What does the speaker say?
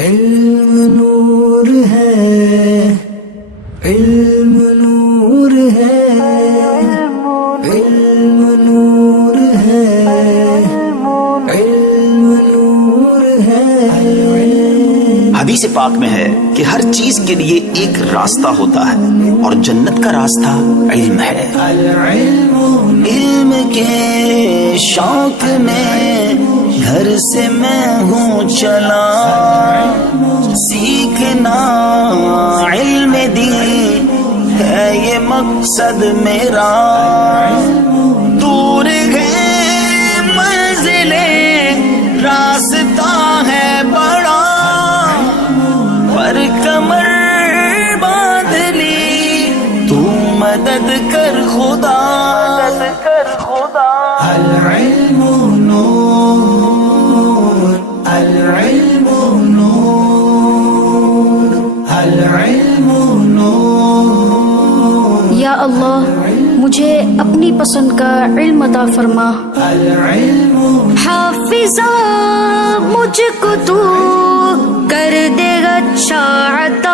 علم نور ہے، علم نور ہے، علم نور ہے، علم نور ہے۔ حدیث پاک میں ہے کہ ہر چیز کے لیے ایک راستہ ہوتا ہے اور جنت کا راستہ علم ہے۔ علم کے شوق میں گھر سے میں ہوں چلا، سیکھنا علم دین ہے یہ مقصد میرا۔ دور ہے منزلیں راستہ ہے بڑا، پر کمر باندھ لی تو مدد کر خدا۔ العلم نور، العلم نور، العلم نور۔ یا اللہ مجھے اپنی پسند کا علم عطا فرما۔ العلم حافظہ مجھ کو تو کر دے گا اچھا عطا۔